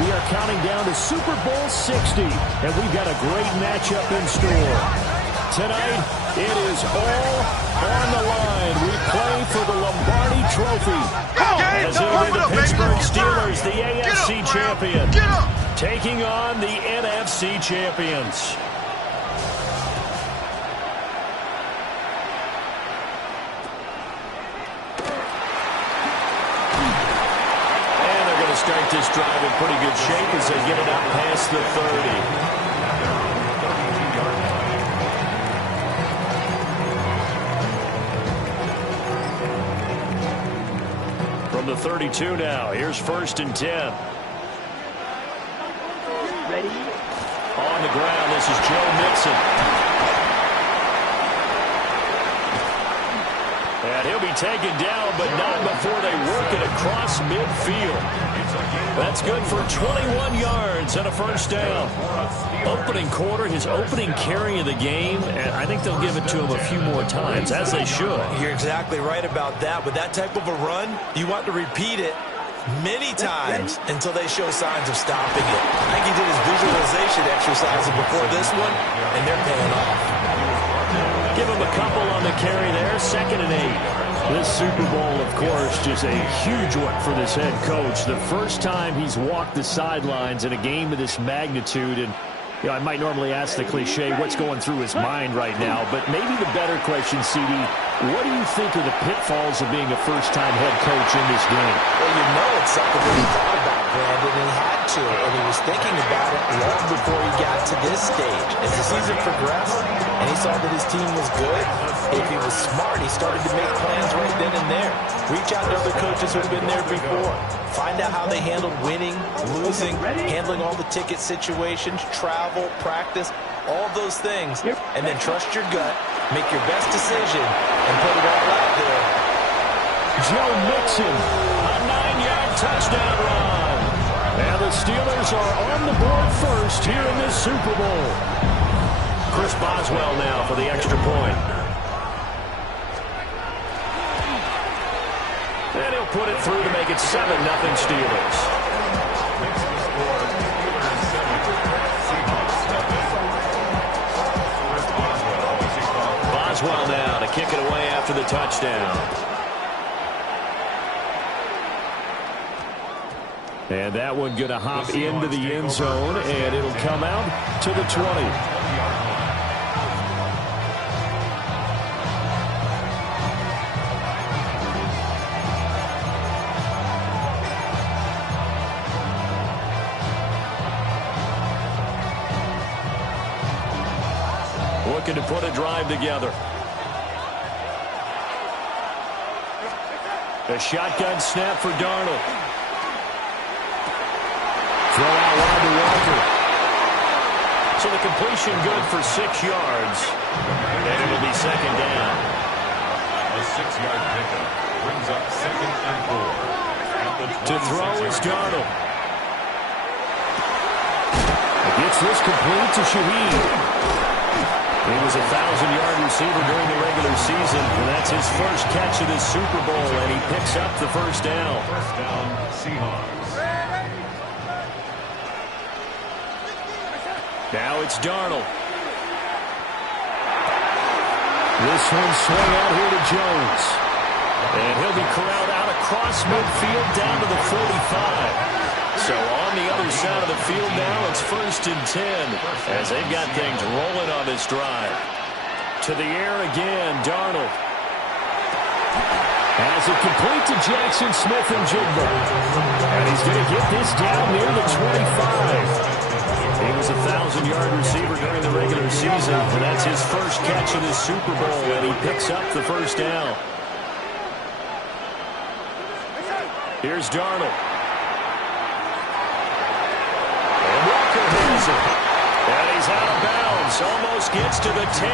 We are counting down to Super Bowl 60, and we've got a great matchup in store. Tonight, it is all on the line. We play for the Lombardi Trophy. As it'll be the Pittsburgh Steelers, the AFC champion, taking on the NFC champions. Start this drive in pretty good shape as they get it up past the 30. From the 32 now, here's 1st and 10. Ready? On the ground, this is Joe Mixon. And he'll be taken down, but not before they work it across midfield. That's good for 21 yards and a 1st down. Opening quarter, his opening carry of the game, and I think they'll give it to him a few more times, as they should. You're exactly right about that. With that type of a run, you want to repeat it many times until they show signs of stopping it. I think he did his visualization exercises before this one, and they're paying off. Give him a couple on the carry there, 2nd and 8. This Super Bowl, of course, just a huge one for this head coach. The first time he's walked the sidelines in a game of this magnitude. And, you know, I might normally ask the cliche, what's going through his mind right now? But maybe the better question, CD, what do you think are the pitfalls of being a first-time head coach in this game? Well, you know it's something that he thought about, Brandon, and he had to. And he was thinking about it long before he got to this stage. As the season progressed and he saw that his team was good, if he was smart, he started to make plans right then and there. Reach out to other coaches who have been there before. Find out how they handled winning, losing, handling all the ticket situations, travel, practice, all those things. And then trust your gut, make your best decision, and put it all out there. Joe Mixon, a 9-yard touchdown run. And the Steelers are on the board first here in this Super Bowl. Chris Boswell now for the extra point. And he'll put it through to make it 7-0 Steelers. Boswell now to kick it away after the touchdown. And that one going to hop into the end zone, and it'll come out to the 20. Looking to put a drive together. A shotgun snap for Darnold. Throw out wide to Walker. So the completion good for 6 yards. And it'll be 2nd down. A 6-yard pickup brings up 2nd and 4. To throw is Darnold. Gets this complete to Shaheed. He was a 1,000-yard receiver during the regular season, and that's his first catch of this Super Bowl, and he picks up the 1st down. 1st down, Seahawks. Now it's Darnold. This one swung out here to Jones. And he'll be corralled out across midfield down to the 45. So on the other side of the field now, it's 1st and 10 as they've got things rolling on this drive. To the air again, Darnold. Has it complete to Jackson Smith and Jigba. And he's going to get this down near the 25. He was a 1,000-yard receiver during the regular season, and that's his first catch of this Super Bowl, and he picks up the 1st down. Here's Darnold. And he's out of bounds. Almost gets to the 10.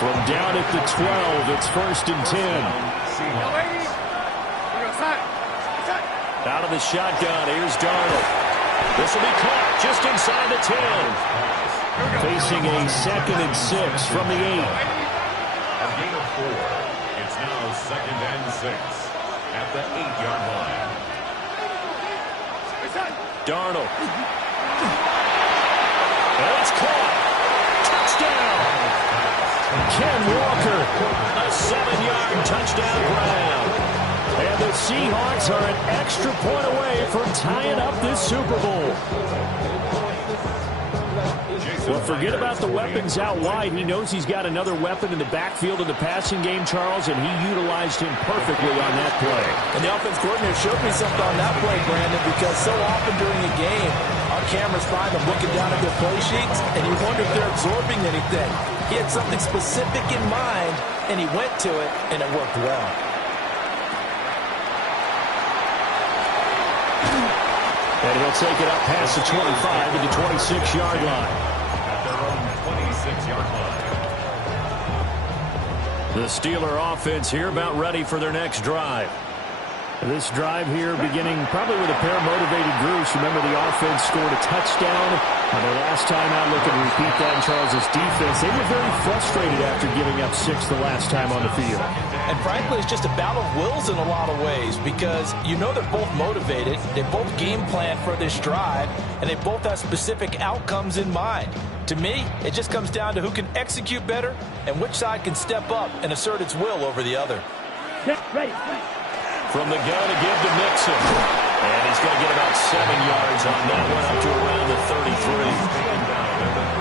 From down at the 12, it's 1st and 10. Out of the shotgun, here's Darnold. This will be caught just inside the 10. Facing a 2nd and 6 from the 8. A gain of 4. It's now 2nd and 6 at the 8-yard line. Darnold. And it's caught. Touchdown. Ken Walker, a 7-yard touchdown grab. And the Seahawks are an extra point away from tying up this Super Bowl. Well, forget about the weapons out wide. He knows he's got another weapon in the backfield of the passing game, Charles, and he utilized him perfectly on that play. And the offense coordinator showed me something on that play, Brandon, because so often during a game, our cameras find them looking down at their play sheets, and you wonder if they're absorbing anything. He had something specific in mind, and he went to it, and it worked well. And he'll take it up past the 25 to the 26-yard line. The Steeler offense here about ready for their next drive. This drive here beginning probably with a pair of motivated groups. Remember, the offense scored a touchdown on their last time out. Looking to repeat that in Charles' defense. They were very frustrated after giving up 6 the last time on the field. And frankly, it's just a battle of wills in a lot of ways because you know they're both motivated. They both game plan for this drive, and they both have specific outcomes in mind. To me, it just comes down to who can execute better and which side can step up and assert its will over the other. Ready. From the gun to give to Mixon. And he's going to get about 7 yards on that one up to around the 33.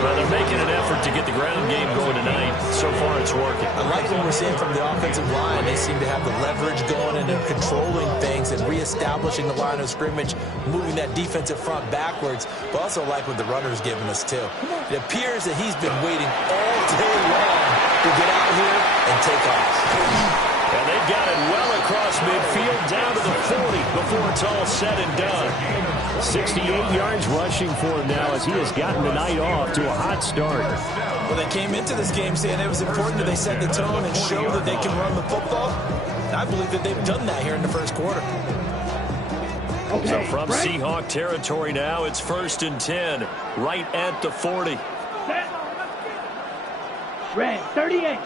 Well, they're making an effort to get the ground game going tonight. So far, it's working. I like what we're seeing from the offensive line. They seem to have the leverage going and they're controlling things and reestablishing the line of scrimmage, moving that defensive front backwards. But also like what the runner's giving us, too. It appears that he's been waiting all day long to get out here and take off. And they've got it well across midfield down to the 40 before it's all said and done. 68 yards rushing for him now as he has gotten the night off to a hot start. Well, they came into this game saying it was important that they set the tone and show that they can run the football. And I believe that they've done that here in the first quarter. Okay, so from Seahawk territory now, it's 1st and 10, right at the 40. Red, 38.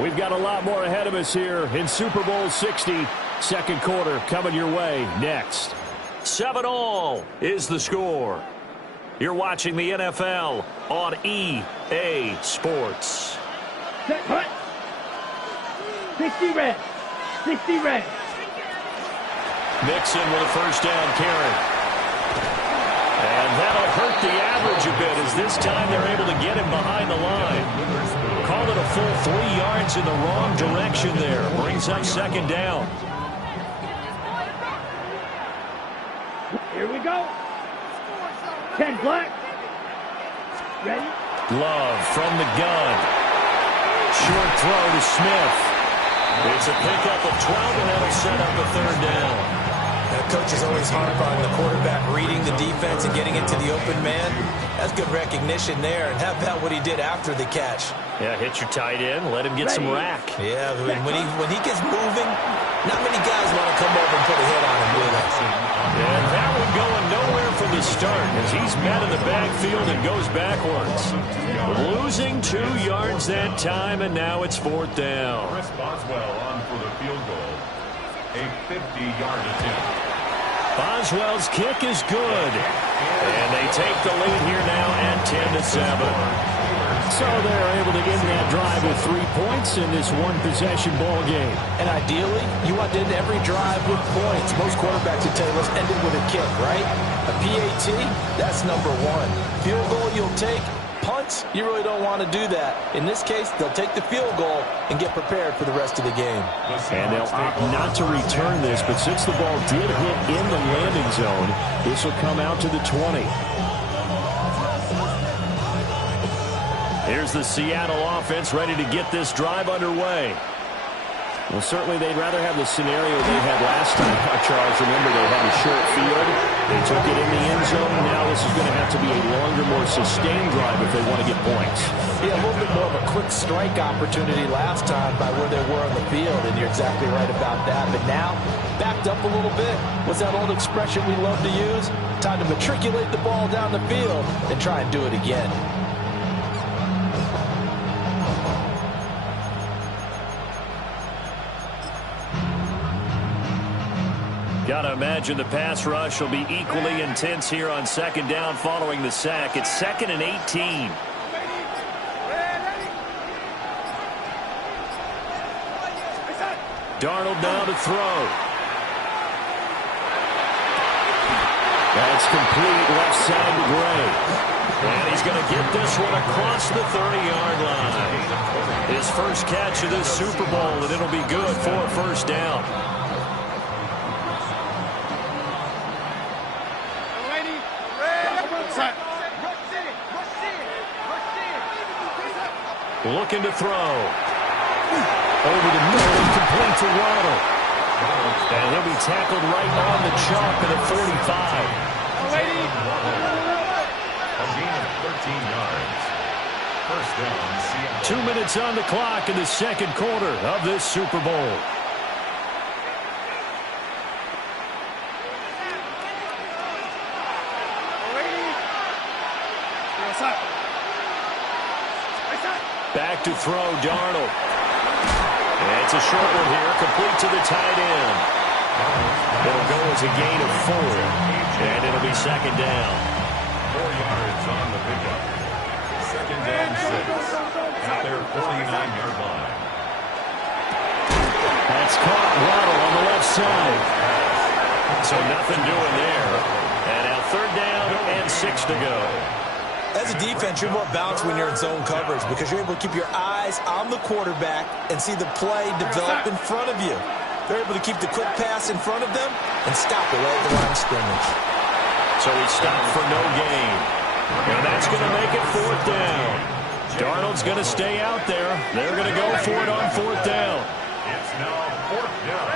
We've got a lot more ahead of us here in Super Bowl 60. Second quarter coming your way next. 7-all is the score. You're watching the NFL on EA Sports. Set, cut. 60 red. 60 red. Mixon with a first down carry. And that'll hurt the average a bit as this time they're able to get him behind the line. Called it a full 3 yards in the wrong direction there. Brings up second down. Here we go. 10 black. Ready? Love from the gun. Short throw to Smith. It's a pickup of 12, and that'll set up a third down. Coach is always hard on the quarterback reading the defense and getting into the open man. That's good recognition there. And how about what he did after the catch? Yeah, hit your tight end, let him get some rack. Yeah, when he gets moving, not many guys want to come over and put a hit on him, do they? And that one going nowhere from the start as he's met in the backfield and goes backwards. Losing 2 yards that time, and now it's 4th down. Chris Boswell on for the field goal. A 50-yard attempt. Boswell's kick is good. And they take the lead here now at 10-7. So they're able to end that drive with 3 points in this one-possession ball game. And ideally, you want to end every drive with points. Most quarterbacks would tell you, let's end it with a kick, right? A PAT, that's number 1. Field goal you'll take. Punts, you really don't want to do that. In this case, they'll take the field goal and get prepared for the rest of the game. And they'll opt not to return this, but since the ball did hit in the landing zone, this will come out to the 20. Here's the Seattle offense ready to get this drive underway. Well, certainly they'd rather have the scenario they had last time. Charles, remember, they had a short field. They took it in the end zone. Now this is going to have to be a longer, more sustained drive if they want to get points. Yeah, a little bit more of a quick strike opportunity last time by where they were on the field, and you're exactly right about that. But now, backed up a little bit. What's that old expression we love to use? Time to matriculate the ball down the field and try and do it again. Got to imagine the pass rush will be equally intense here on second down following the sack. It's 2nd and 18. Darnold now to throw. That's complete left side to Gray. And he's going to get this one across the 30-yard line. His first catch of this Super Bowl, and it'll be good for a first down. Looking to throw. Over the middle, complete to Waddle. And he'll be tackled right on the chalk at the 45. A gain of 13 yards. First down, Seattle. 2 minutes on the clock in the second quarter of this Super Bowl. Back to throw, Darnold. And it's a short one here, complete to the tight end. It'll go as a gain of 4, and it'll be second down. 4 yards on the pickup. Second down, 6 at their 49-yard line. That's caught. Waddle on the left side. So nothing doing there. And now third down and 6 to go. As a defense, you're more balanced when you're in zone coverage because you're able to keep your eyes on the quarterback and see the play develop in front of you. They're able to keep the quick pass in front of them and stop it right at the line of scrimmage. So he stopped for no gain. And that's going to make it fourth down. Darnold's going to stay out there. They're going to go for it on fourth down. It's now fourth down.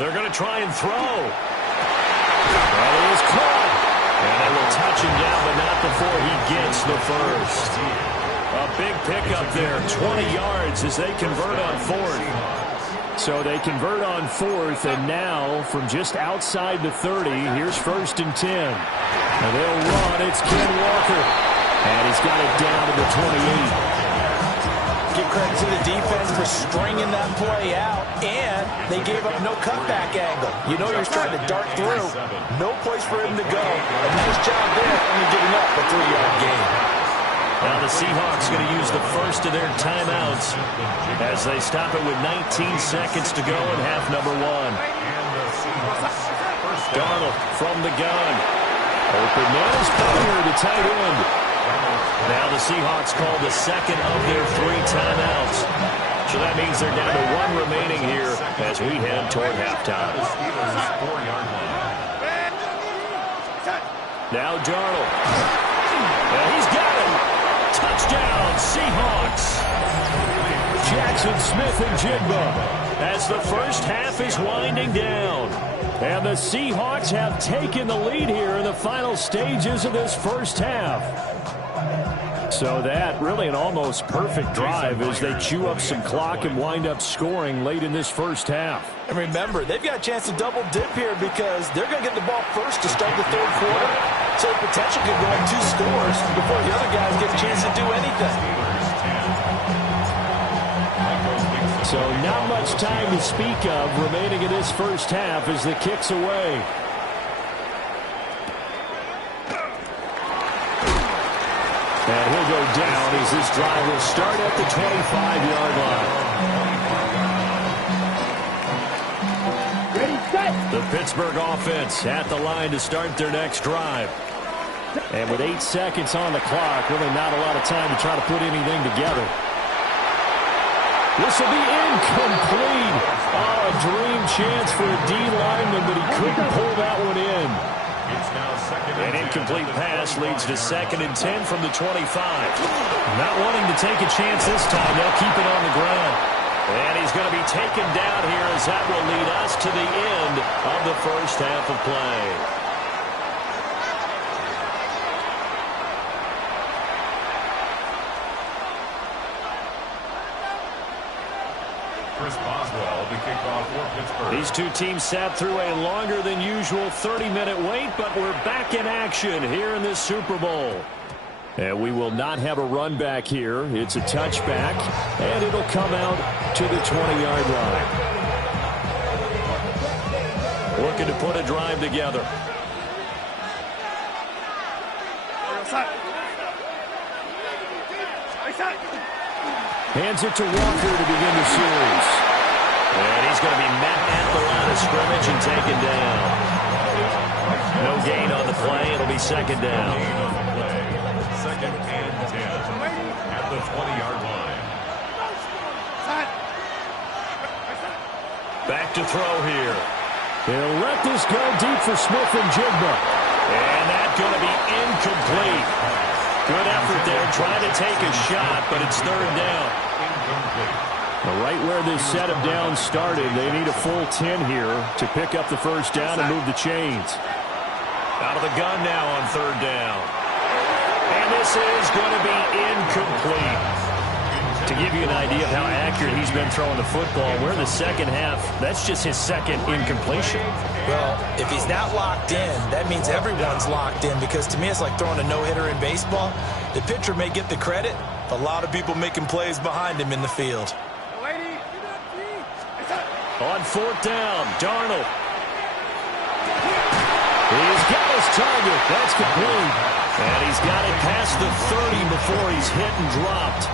They're going to try and throw. Well, it was caught. And they will touch him down, but not before he gets the first. A big pickup there, 20 yards as they convert on fourth. So they convert on fourth, and now from just outside the 30, here's 1st and 10. And they'll run. It's Ken Walker. And he's got it down to the 28. Give credit to the defense for stringing that play out, and they gave up no cutback angle. You know you're trying to dart through. No place for him to go. A nice job there, only giving up a 3-yard gain. Now the Seahawks going to use the first of their timeouts as they stop it with 19 seconds to go in half number 1. Darnold from the gun. Open nose, fire to tight end. Now the Seahawks call the second of their 3 timeouts. So that means they're down to 1 remaining here as we head toward halftime. Now Darnold. Now he's got him. Touchdown, Seahawks. Jackson Smith and Jigba as the first half is winding down. And the Seahawks have taken the lead here in the final stages of this first half. So that really an almost perfect drive as they chew up some clock and wind up scoring late in this first half. And remember, they've got a chance to double dip here because they're going to get the ball first to start the third quarter. So the potential could go up 2 scores before the other guys get a chance to do anything. So not much time to speak of remaining in this first half as the kick's away. And he'll go down as this drive will start at the 25-yard line. Ready, set. The Pittsburgh offense at the line to start their next drive. And with 8 seconds on the clock, really not a lot of time to try to put anything together. This will be incomplete. Oh, a dream chance for a D lineman, but he couldn't pull that one in. An incomplete pass leads to 2nd and 10 from the 25. Not wanting to take a chance this time. They'll keep it on the ground. And he's going to be taken down here as that will lead us to the end of the first half of play. Chris Boswell to kick off for Pittsburgh. These two teams sat through a longer than usual 30-minute wait, but we're back in action here in this Super Bowl. And we will not have a run back here. It's a touchback, and it'll come out to the 20-yard line. Looking to put a drive together. Hands it to Walker to begin the series. And he's going to be met at the line of scrimmage and taken down. No gain on the play. It'll be second down. Second and 10 at the 20-yard line. Back to throw here. They'll let this go deep for Smith and Jigba. And that's going to be incomplete. Good effort there, trying to take a shot, but it's third down. Right where this set of downs started, they need a full 10 here to pick up the first down and move the chains. Out of the gun now on third down. And this is going to be incomplete. To give you an idea of how accurate he's been throwing the football, we're in the second half. That's just his second incompletion. Well, if he's not locked in, that means everyone's locked in, because to me it's like throwing a no-hitter in baseball. The pitcher may get the credit, a lot of people making plays behind him in the field. On fourth down, Darnold. He's got his target. That's complete. And he's got it past the 30 before he's hit and dropped.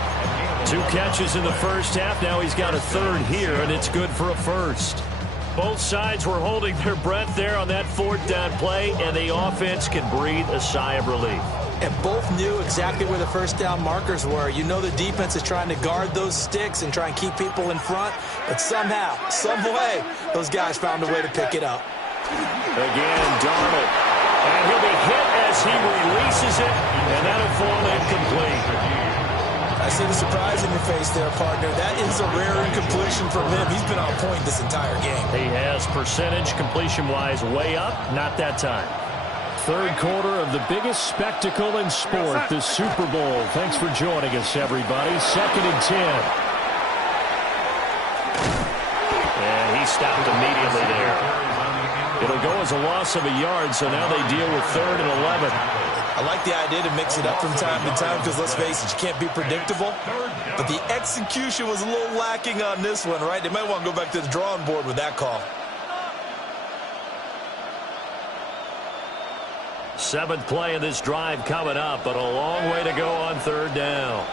2 catches in the first half. Now he's got a third here, and it's good for a first. Both sides were holding their breath there on that fourth down play, and the offense can breathe a sigh of relief. And both knew exactly where the first down markers were. You know the defense is trying to guard those sticks and try and keep people in front, but somehow, some way, those guys found a way to pick it up. Again, Darnold. And he'll be hit as he releases it, and that'll fall incomplete. I see the surprise in your face there, partner. That is a rare incompletion from him. He's been on point this entire game. He has percentage completion-wise way up, not that time. Third quarter of the biggest spectacle in sport, the Super Bowl. Thanks for joining us, everybody. Second and 10. And he stopped immediately there. It'll go as a loss of a yard, so now they deal with third and 11. I like the idea to mix it up from time to time because, let's face it, you can't be predictable. But the execution was a little lacking on this one, right? They might want to go back to the drawing board with that call. 7th play of this drive coming up, but a long way to go on third down.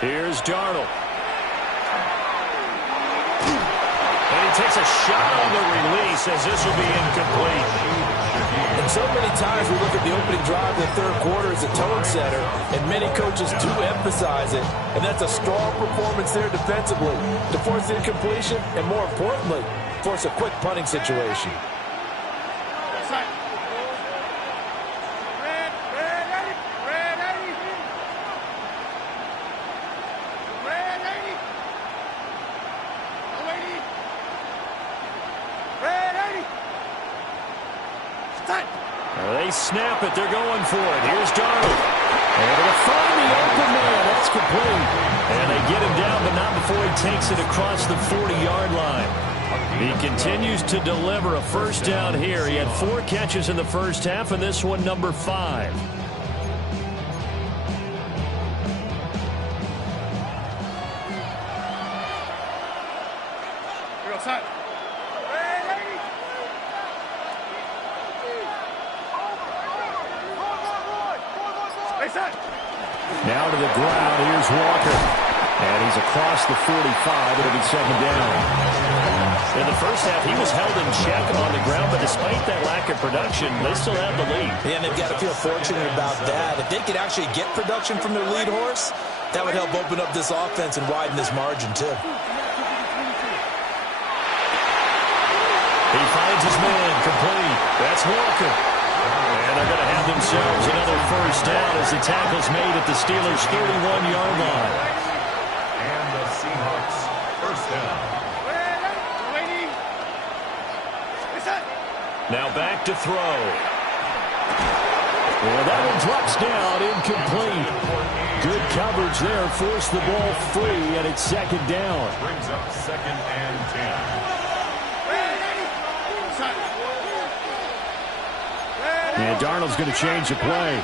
Here's Darnold. And he takes a shot on the release as this will be incomplete. And so many times we look at the opening drive of the third quarter as a tone setter, and many coaches do emphasize it, and that's a strong performance there defensively to force incompletion and, more importantly, force a quick punting situation. They snap it. They're going for it. Here's Darnold. And to find the open man. That's complete. And they get him down, but not before he takes it across the 40-yard line. He continues to deliver a first down here. He had 4 catches in the first half, and this one number 5. Now to the ground. Here's Walker. And he's across the 45. It'll be second down. In the first half, he was held in check on the ground, but despite that lack of production, they still have the lead. Yeah, and they've got to feel fortunate about that. If they could actually get production from their lead horse, that would help open up this offense and widen this margin, too. He finds his man complete. That's Walker. And they're going to have themselves another first down as the tackle's made at the Steelers' 31-yard line. And the Seahawks first down. Now back to throw. Well, that one drops down, incomplete. Good coverage there, forced the ball free, and it's second down. Brings up second and 10. And Darnold's going to change the play.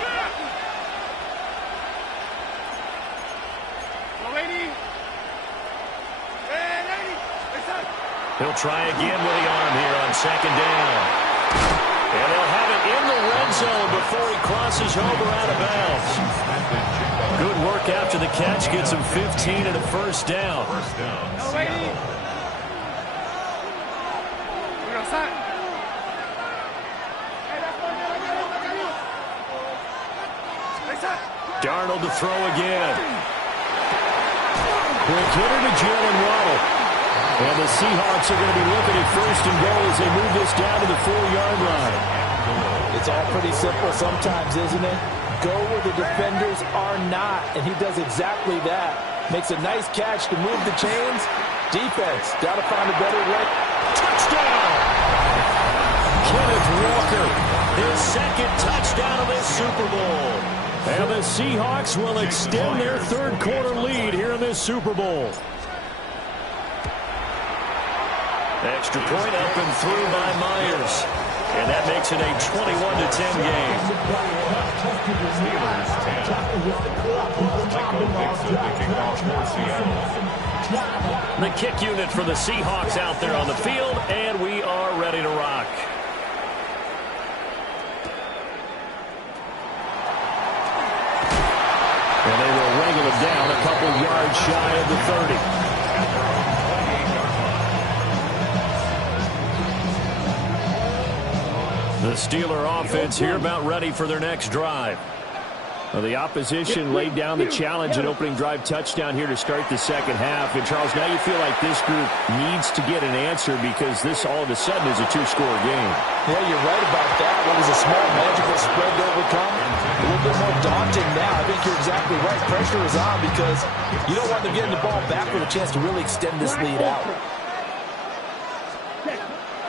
He'll try again with the arm here on second down. And they'll have it in the red zone before he crosses over out of bounds. Good work after the catch. Gets him 15 and a first down. Darnold to throw again. Quick hitter to Jalen Waddle. And the Seahawks are going to be looking at first and goal as they move this down to the 4-yard line. It's all pretty simple sometimes, isn't it? Go where the defenders are not, and he does exactly that. Makes a nice catch to move the chains. Defense, got to find a better way. Touchdown! Kenneth Walker, his second touchdown of this Super Bowl. And the Seahawks will extend their third-quarter lead here in this Super Bowl. Extra point up and through by Myers. And that makes it a 21-10 game. Steelers 10. The kick unit for the Seahawks out there on the field, and we are ready to rock. And they will wrangle it down a couple yards shy of the 30. The Steeler offense here about ready for their next drive. Well, the opposition laid down the challenge and opening drive touchdown here to start the second half. And, Charles, now you feel like this group needs to get an answer because this all of a sudden is a two-score game. Yeah, you're right about that. What was a small magical spread to overcome? A little bit more daunting now. I think you're exactly right. Pressure is on because you don't want them getting the ball back with a chance to really extend this lead out.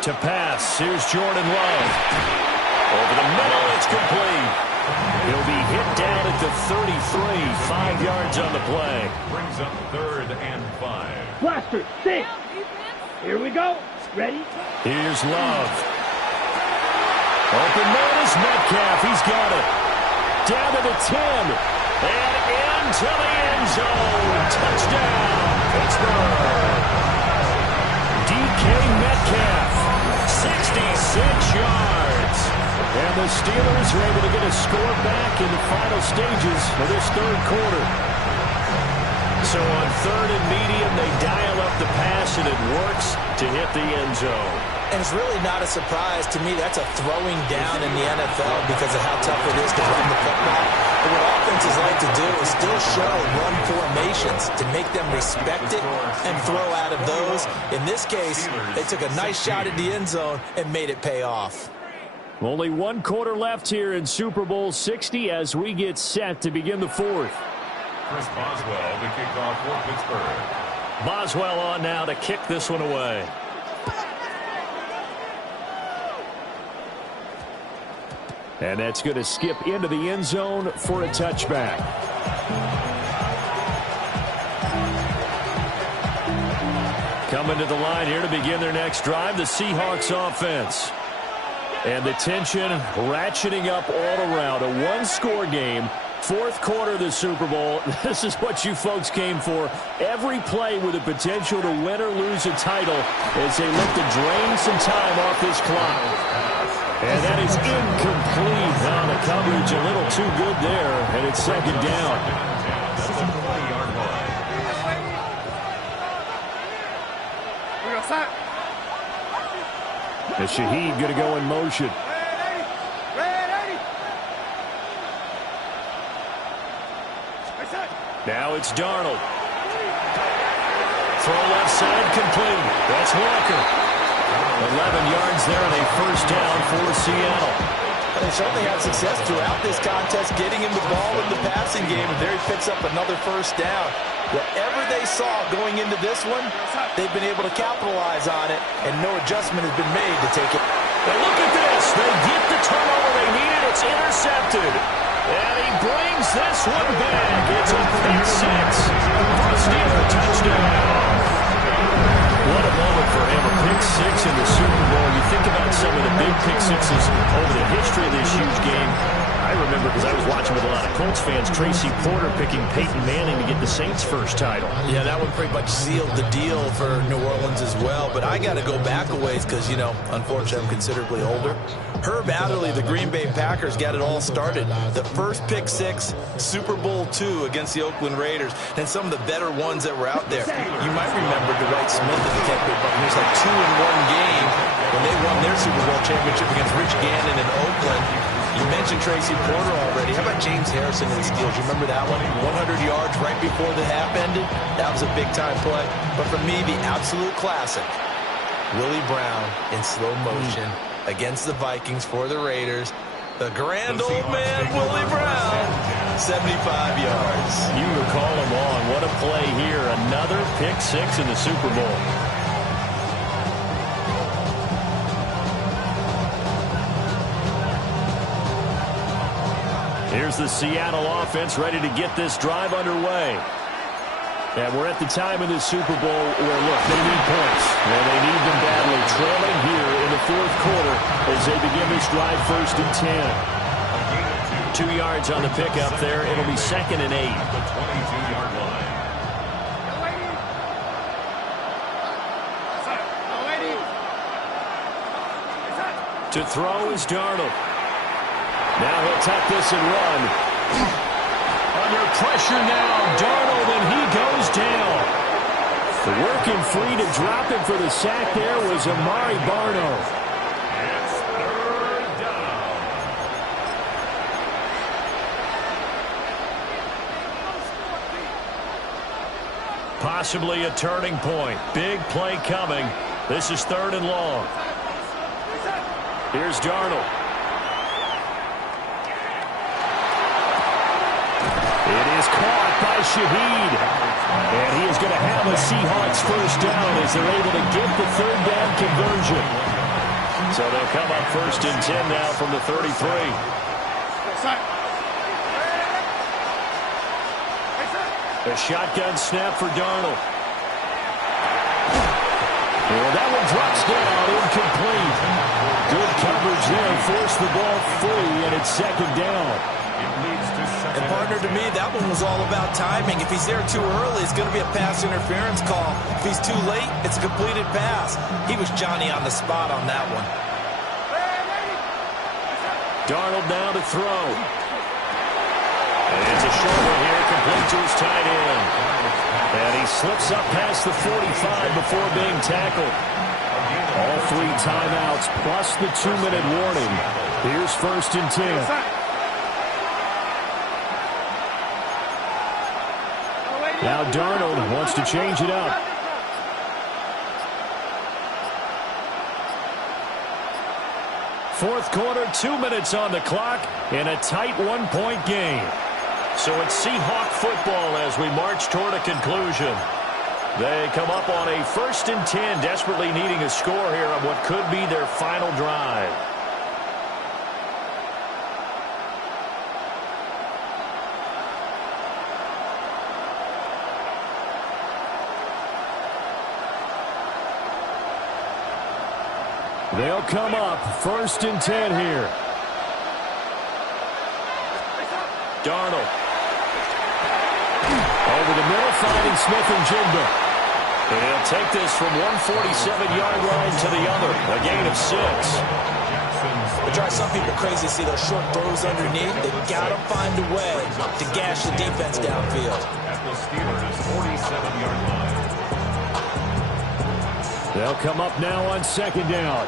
To pass, here's Jordan Love. Over the middle, it's complete. He'll be hit down at the 33, 5 yards on the play. Brings up 3rd and 5. Blaster, 6. Here we go. Ready? Here's Love. Open man is Metcalf. He's got it. Down to the 10. And into the end zone. Touchdown, Pittsburgh. DK Metcalf. 66 yards. And the Steelers are able to get a score back in the final stages of this third quarter. So on 3rd and medium, they dial up the pass, and it works to hit the end zone. And it's really not a surprise to me. That's a throwing down in the NFL because of how tough it is to run the football. But what offenses like to do is still show run formations to make them respect it and throw out of those. In this case, they took a nice shot at the end zone and made it pay off. Only 1 quarter left here in Super Bowl 60 as we get set to begin the fourth. Chris Boswell to kick off for Pittsburgh. Boswell on now to kick this one away. And that's going to skip into the end zone for a touchback. Coming to the line here to begin their next drive, the Seahawks offense. And the tension ratcheting up all around. A one-score game. 4th quarter of the Super Bowl. This is what you folks came for. Every play with the potential to win or lose a title as they look to drain some time off this clock. And that is incomplete on the coverage. A little too good there, and it's second down. That's a 20-yard line. And Shaheed going to go in motion. Now it's Darnold. Throw left side complete. That's Walker. 11 yards there and a first down for Seattle. They certainly had success throughout this contest, getting him the ball in the passing game, and there he picks up another first down. Whatever they saw going into this one, they've been able to capitalize on it, and no adjustment has been made to take it. And look at this. They get the turnover they needed. It's intercepted. And he brings this one back. It's a pick six for a Steeler touchdown. What a moment for him. A pick six in the Super Bowl. You think about some of the big pick sixes over the history of this huge game. I remember, because I was watching with a lot of Colts fans, Tracy Porter picking Peyton Manning to get the Saints' first title. Yeah, that one pretty much sealed the deal for New Orleans as well. But I got to go back a ways because, you know, unfortunately I'm considerably older. Herb Adderley, the Green Bay Packers, got it all started. The first pick six, Super Bowl II against the Oakland Raiders, and some of the better ones that were out there. You might remember Dwight Smith and the Tampa Bay Buccaneers had 2 in one game when they won their Super Bowl championship against Rich Gannon in Oakland. You mentioned Tracy Porter already. How about James Harrison in the Steelers? You remember that one? 100 yards right before the half ended. That was a big-time play. But for me, the absolute classic, Willie Brown in slow motion against the Vikings for the Raiders. The grand old man, Willie Brown, 75 yards. You recall him on. What a play here. Another pick six in the Super Bowl. Here's the Seattle offense ready to get this drive underway. And we're at the time in the Super Bowl where, look, they need points. And they need them badly. Trailing here in the fourth quarter as they begin this drive 1st and 10. 2 yards on the pickup there. It'll be 2nd and 8. The 22-yard line. To throw is Darnold. Now he'll tuck this and run. Under pressure now, Darnold, and he goes down. Working free to drop him for the sack there was Amari Barno. It's 3rd down. Possibly a turning point. Big play coming. This is 3rd and long. Here's Darnold. It is caught by Shaheed. And he is going to have a Seahawks first down as they're able to get the 3rd down conversion. So they'll come up 1st and 10 now from the 33. A shotgun snap for Darnold. Well, that one drops down, incomplete. Good coverage there, forced the ball free, and it's 2nd down. And partner, to me, that one was all about timing. If he's there too early, it's going to be a pass interference call. If he's too late, it's a completed pass. He was Johnny on the spot on that one. Darnold now to throw. And it's a short one here, complete to his tight end. And he slips up past the 45 before being tackled. All 3 timeouts plus the 2-minute warning. Here's 1st and 10. Now Darnold wants to change it up. Fourth quarter, 2 minutes on the clock in a tight 1-point game. So it's Seahawk football as we march toward a conclusion. They come up on a 1st and 10, desperately needing a score here on what could be their final drive. They'll come up 1st and 10 here. Darnold. Over the middle, finding Smith and Jigba. And he'll take this from 147-yard line to the other. A gain of 6. It drives some people crazy to see those short throws underneath. They've got to find a way to gash the defense downfield. At the Steelers' 47-yard line. They'll come up now on 2nd down.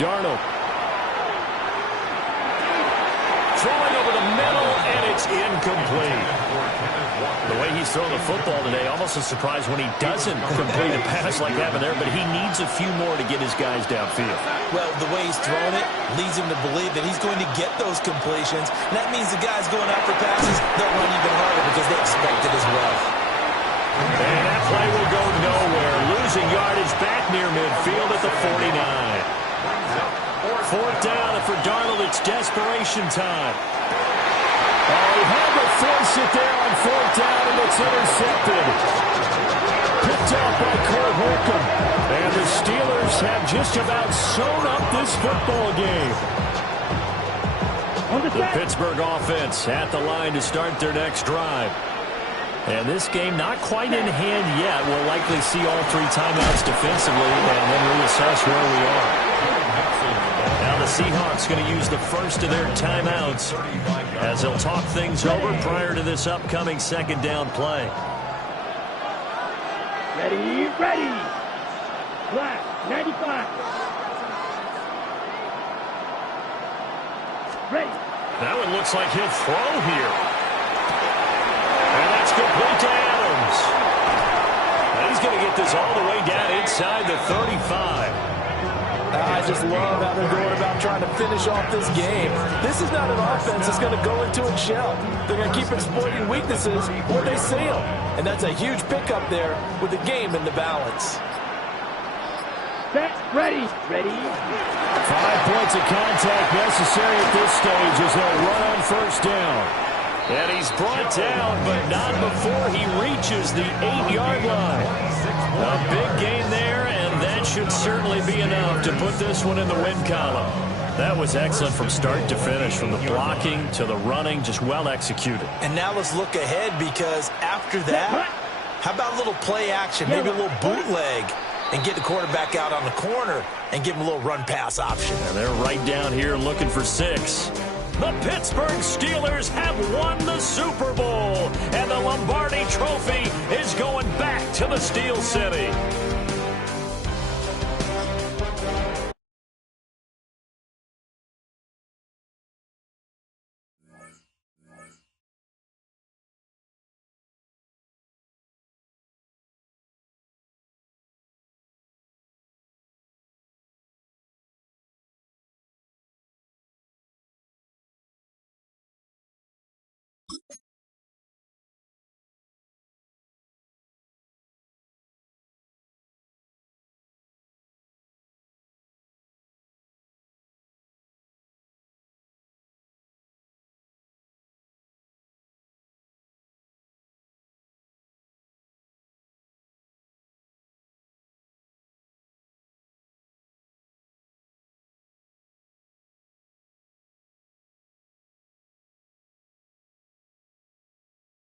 Darnold. Throwing over the middle, and it's incomplete. The way he's throwing the football today, almost a surprise when he doesn't complete a pass like that there, but he needs a few more to get his guys downfield. Well, the way he's throwing it leads him to believe that he's going to get those completions. And that means the guys going out for passes, they'll run even harder because they expect it as well. And that play will go nowhere. Losing yardage back near midfield at the 49. 4th down, and for Darnold, it's desperation time. Oh, he had to force it there on 4th down, and It's intercepted. Picked off by Cole Holcomb. And the Steelers have just about sewn up this football game. The Pittsburgh offense at the line to start their next drive. And this game not quite in hand yet. We'll likely see all 3 timeouts defensively and then reassess where we are. Now the Seahawks going to use the first of their timeouts as they'll talk things over prior to this upcoming second down play. Ready, ready. Black, 95. Ready. That one looks like he'll throw here. And that's complete to Adams. And he's going to get this all the way down inside the 35. I just love how they're going about trying to finish off this game. This is not an offense that's going to go into its shell. They're going to keep exploiting weaknesses where they see them. And that's a huge pickup there with the game in the balance. Set, ready, ready. 5 points of contact necessary at this stage as they'll run on first down. And he's brought down, but not before he reaches the 8-yard line. A big gain there, and that should certainly be enough to put this one in the win column. That was excellent from start to finish, from the blocking to the running, just well executed. And now let's look ahead, because after that, how about a little play action, maybe a little bootleg, and get the quarterback out on the corner and give him a little run-pass option. And they're right down here looking for 6. The Pittsburgh Steelers have won the Super Bowl, and the Lombardi Trophy is going back to the Steel City.